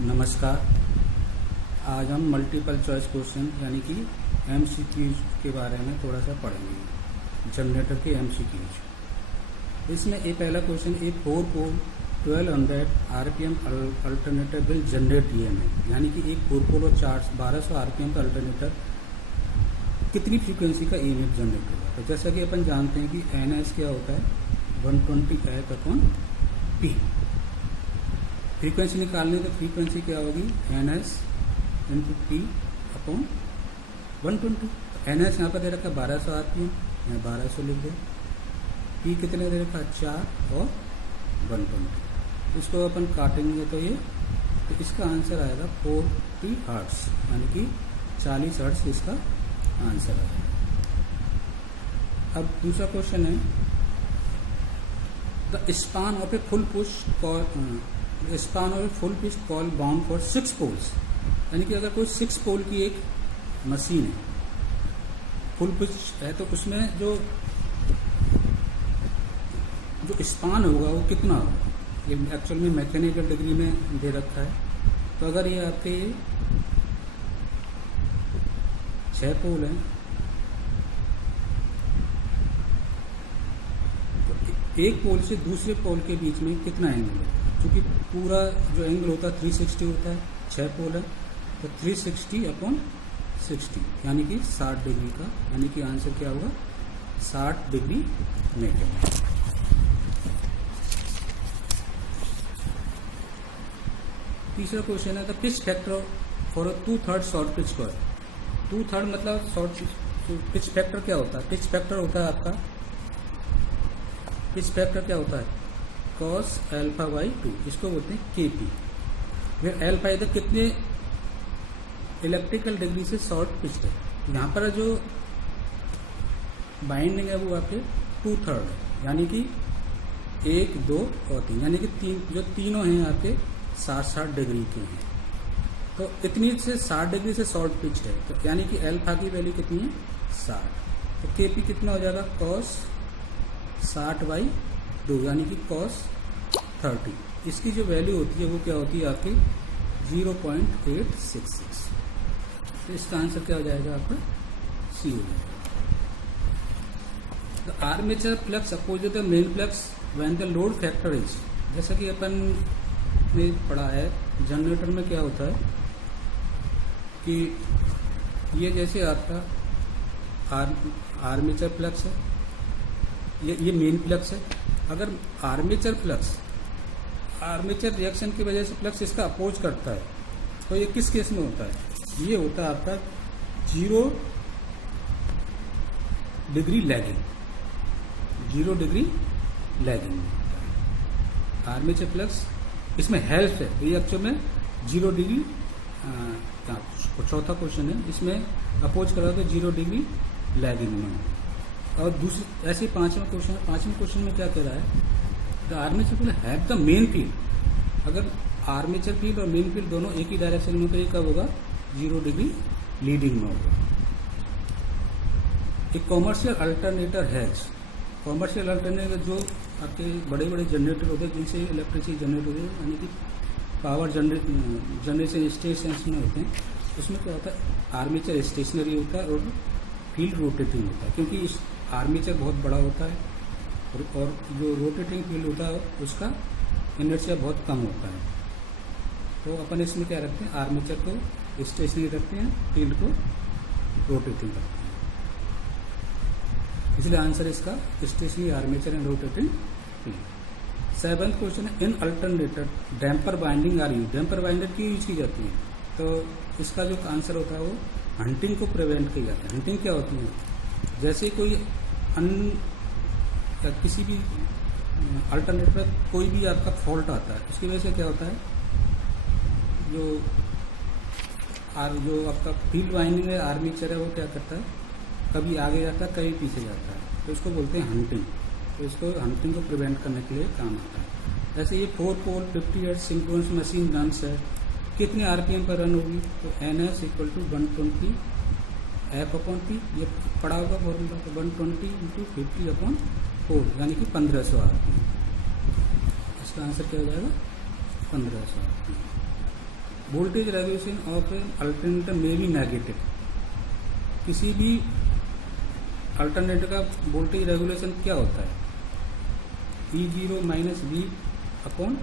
नमस्कार। आज हम मल्टीपल चॉइस क्वेश्चन यानी कि एमसीक्यूज के बारे में थोड़ा सा पढ़ेंगे। जनरेटर के एमसीक्यूज। इसमें ये पहला question, a 4 pole 1200 RPM alternator will generate EMF, यानी कि एक 4 पोल और 1200 आरपीएम का अल्टरनेटर कितनी फ्रीक्वेंसी का ईएमएफ जनरेट होगा। तो जैसा कि अपन जानते हैं कि एनएस क्या होता है, 120 F अपॉन पी। फ्रीक्वेंसी निकालनी है तो फ्रीक्वेंसी क्या होगी, NS into P upon 120। NS यहाँ पर दे रखा है 1200 आरपीएम, यहाँ 1200 लिख दे। पी कितने दे रखा है, 4 और 120। इसको अपन काटेंगे तो इसका आंसर आएगा 40 हर्ट्ज, यानी कि 40 हर्ट्ज इसका आंसर आएगा। अब दूसरा क्वेश्चन है, the span of a full pitch coil wound for 6 poles, यानी कि अगर कोई 6 पोल की एक मशीन है, फुल पुश है, तो उसमें जो स्पान होगा वो कितना होगा। ये एक्चुअल में मैकेनिकल डिग्री में दे रखा है। तो अगर ये आपके 6 पोल हैं तो एक पोल से दूसरे पोल के बीच में कितना एंगल होगा, क्योंकि पूरा जो एंगल होता है 360 होता है। 6 पोल है तो 360 अपॉन 60 यानी कि 60 डिग्री का, यानी कि आंसर क्या होगा, 60 डिग्री मेकेनिकल। तीसरा क्वेश्चन है, the pitch factor for a 2/3 short pitch coil. 2/3 मतलब शॉर्ट पिच फैक्टर क्या होता है, पिच फैक्टर होता है आपका, पिच फैक्टर क्या होता है, cos अल्फा बाई 2, इसको बोलते हैं केपी। फिर अल्फा इधर कितने इलेक्ट्रिकल डिग्री से शॉर्ट पिच है। यहाँ पर जो बाइंडिंग है वो आपके 2/3 है, यानी कि 1, 2 और 3, यानी कि जो तीनों हैं आपके 60 डिग्री के हैं। तो इतनी से 60 डिग्री से शॉर्ट पिच है, तो यानी कि अल्फा की वैल्यू कितनी है, 60। तो केपी कितना हो जाएगा, cos 60 बाई 2, यानी कि cos 30। इसकी जो वैल्यू होती है वो क्या होती है आपकी 0.866। तो इसका आंसर क्या हो जाएगा आपका, सी हो जाएगा। The armature flux opposite the main flux when the load factor is, जैसा कि अपन ने पढ़ा है जनरेटर में क्या होता है कि ये जैसे आपका आर्मेचर फ्लक्स है, ये मेन फ्लक्स है। अगर आर्मेचर रिएक्शन की वजह से फ्लक्स इसका अपोज करता है, तो ये किस केस में होता है, ये होता है आपका 0 डिग्री लैगिंग, 0 डिग्री लैगिंग में होता है आर्मेचर फ्लक्स। इसमें हेल्प है, तो ये एक्चुअल में 0 डिग्री, चौथा क्वेश्चन है, इसमें अपोज करा तो 0 डिग्री लैगिंग में। और दूसरी ऐसे 5वां क्वेश्चन है, 5वें क्वेश्चन में क्या कह रहा है, the armature field have the main field. अगर आर्मेचर फील्ड और मेन फील्ड दोनों एक ही डायरेक्शन में, तो ये कब होगा, 0 डिग्री लीडिंग में होगा। एक commercial alternator has, commercial alternator जो आपके बड़े बड़े जनरेटर होते हैं जिनसे इलेक्ट्रिसिटी जनरेट होती है, यानी कि पावर जनरेशन स्टेशन में होते हैं, उसमें क्या होता है, आर्मेचर स्टेशनरी होता है और फील्ड रोटेटिंग होता है, क्योंकि इस आर्मेचर बहुत बड़ा होता है और जो रोटेटिंग फील्ड होता है उसका इनर्शिया बहुत कम होता है। तो अपन इसमें क्या रखते हैं, आर्मेचर को स्टेशनरी रखते हैं, फील्ड को रोटेटिंग रखते हैं। इसलिए आंसर इसका stationary, armature and rotating field. 7वां क्वेश्चन है, in alternator damper winding are use. Damper binder क्यों यूज की जाती है, तो इसका जो आंसर होता है वो हंटिंग को प्रिवेंट किया जाता है। हंटिंग क्या होती है, जैसे कोई किसी भी अल्टरनेटर पर कोई भी आपका फॉल्ट आता है, उसकी वजह से क्या होता है, जो आपका फील्ड वाइंडिंग है, आर्मेचर है, वो क्या करता है, कभी आगे जाता है, कभी पीछे जाता है, तो इसको बोलते हैं हंटिंग। तो इसको हंटिंग को प्रिवेंट करने के लिए काम आता है। जैसे ये 4 पोल 50 हर्ट्ज सिंक्रोनस मशीन रन्स है, कितने आरपीएम पर रन होगी, तो NS = 120 F अपॉन P, ये पढ़ा होगा फॉर्मूला, तो 120 × 50 अपॉन 4, यानी कि 1500 आरपीएम। इसका आंसर क्या हो जाएगा, 1500 RPM. Voltage regulation of alternator में भी नेगेटिव। किसी भी अल्टरनेटर का वोल्टेज रेगुलेशन क्या होता है? E0 minus V upon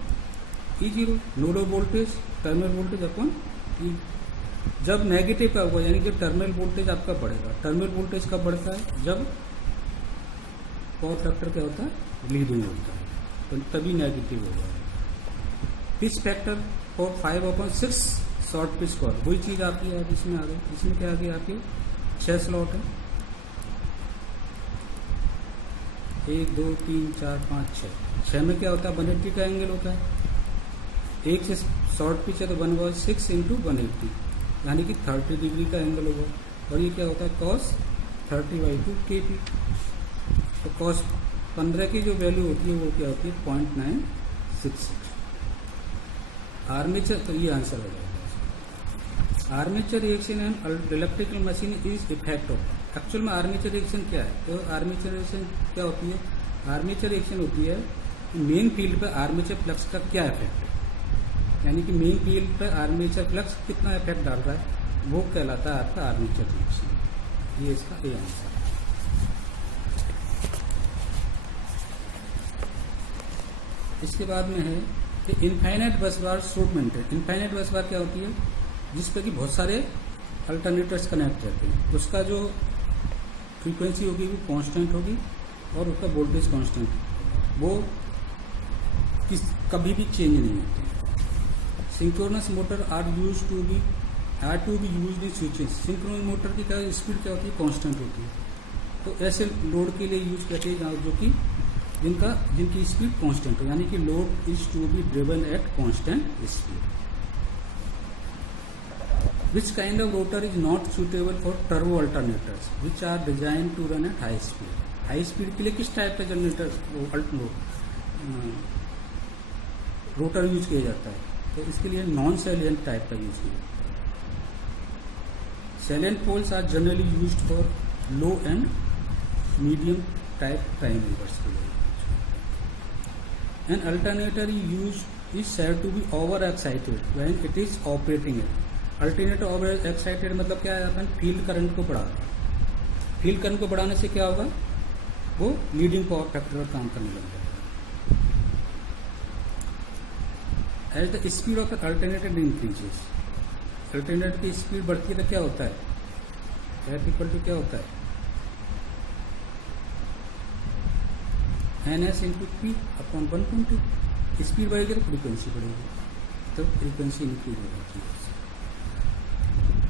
E0, no load voltage terminal voltage upon E। जब नेगेटिव का होगा यानी कि टर्मिनल वोल्टेज आपका बढ़ेगा। टर्मिनल वोल्टेज कब बढ़ता है? जब पावर फैक्टर क्या होता है? लीडिंग होता है, तो तभी नेगेटिव हो जाएगा। Pitch factor for 5/6 short pitch call, वही चीज़ आपकी है इसमें आ गई। इसमें क्या आ गई आपकी 6 स्लॉट है, 1 2 3 4 5 6। 6 में क्या होता है? 180 का एंगल होता है। एक से शॉर्ट पिच है तो 1/6 इंटू 180 यानी कि 30 डिग्री का एंगल होगा। और ये क्या होता है? cos 30/2 kp। तो cos 15 की जो वैल्यू होती है वो क्या होती है? 0.966। आर्मेचर, तो ये आंसर हो जाएगा। Armature reaction and electrical machine is effect of. Actual में आर्मेचर रिएक्शन क्या है? तो आर्मेचर रिएक्शन क्या होती है? आर्मेचर रिएक्शन होती है मेन फील्ड पर आर्मेचर फ्लक्स का क्या इफेक्ट है, यानी कि मेन फील्ड पर आर्मेचर फ्लक्स कितना इफेक्ट डाल रहा है, वो कहलाता है आपका आर्मेचर रिएक्शन। ये इसका ए आंसर है। इसके बाद में है कि इनफाइनाइट बस बार शॉर्ट मेंटेन। इनफाइनाइट बस बार क्या होती है? जिस पर कि बहुत सारे अल्टरनेटर्स कनेक्ट रहते हैं। उसका जो फ्रीक्वेंसी होगी वो कांस्टेंट होगी और उसका वोल्टेज कांस्टेंट, वो कभी भी चेंज नहीं होती। Synchronous motor are to be used in switches. Synchronous motor की क्या स्पीड क्या होती है? कांस्टेंट होती है। तो ऐसे लोड के लिए यूज करते हैं जो कि जिनकी स्पीड कांस्टेंट हो, यानी कि load is to be driven at constant speed. Which kind of rotor is not suitable for turbo alternators which are design to run at high speed. High speed के लिए किस टाइप का generator rotor use किया जाता है? तो इसके लिए नॉन सैलिएंट टाइप का यूज किया। Salient poles are generally used for low and medium type prime movers के लिए। An alternator is said to be over excited when it is operating it. Alternator over excited मतलब क्या है? अपन field current को बढ़ाते हैं। Field current को बढ़ाने से क्या होगा? वो लीडिंग पावर फैक्टर पर काम करने लग जाएगा। As the speed of alternator increases, alternator की स्पीड बढ़ती है तो क्या होता है? एफ इक्वल टू क्या होता है? NS into P upon 1.2। Speed बढ़ेगी तो फ्रीक्वेंसी बढ़ेगी, तो फ्रीक्वेंसी इंक्रीज हो जाती है।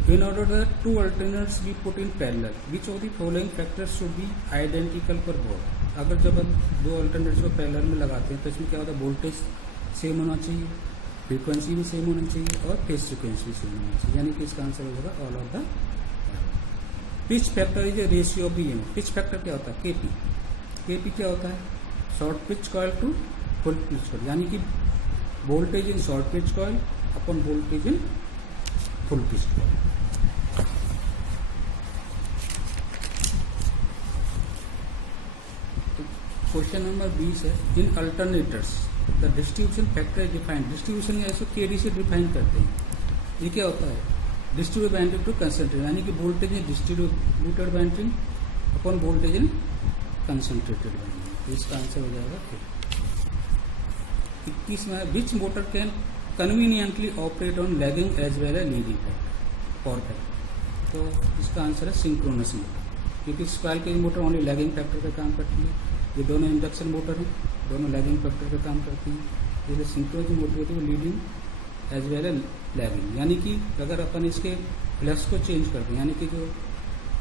In order that two alternators be put in parallel which of the following factors should be identical for both. अगर जब हम दो अल्टरनेटर्स को पैरेलल में लगाते हैं तो इसमें क्या होता है? वोल्टेज सेम होना चाहिए, फ्रीक्वेंसी भी सेम होनी चाहिए और फेज सीक्वेंस भी सेम होना चाहिए, यानी कि इसका आंसर हो जाएगा all of the. Pitch factor is a ratio of the EMF. Pitch factor क्या होता है? केपी। केपी क्या होता है? Short pitch coil to full pitch coil, यानी कि voltage in short pitch coil upon voltage in full pitch coil. Question number 20 है, in alternators the distribution factor is defined. Distribution ऐसे केडी से define करते हैं। ये क्या होता है? डिस्ट्रीब्यूटेड बैंडिंग टू कंसंट्रेटेड, यानी कि voltage in distributed winding upon voltage in concentrated winding. तो इसका आंसर हो जाएगा 21 में। Which motor can conveniently operate on lagging as well as leading factor power factor. तो इसका आंसर है सिंक्रोनस मोटर, क्योंकि स्क्वायर की मोटर ओनली लैगिंग फैक्टर पर काम करती है। ये दोनों इंडक्शन मोटर हैं, दोनों लैगिंग फैक्टर पर काम करती हैं। ये जो सिंक्रोनस मोटर होती है वो leading as well as lagging, यानी कि अगर अपन इसके फ्लक्स को चेंज करते हैं, यानी कि जो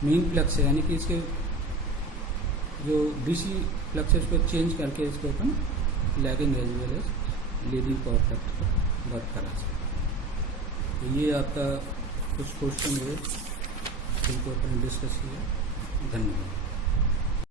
मेन फ्लक्स है, यानी कि इसके जो डीसी फ्लक्स है उसको चेंज करके इसको अपन lagging as well as leading power factor work करा सकते। तो ये आपका कुछ क्वेश्चन है जिनको अपन डिस्कस किया। धन्यवाद।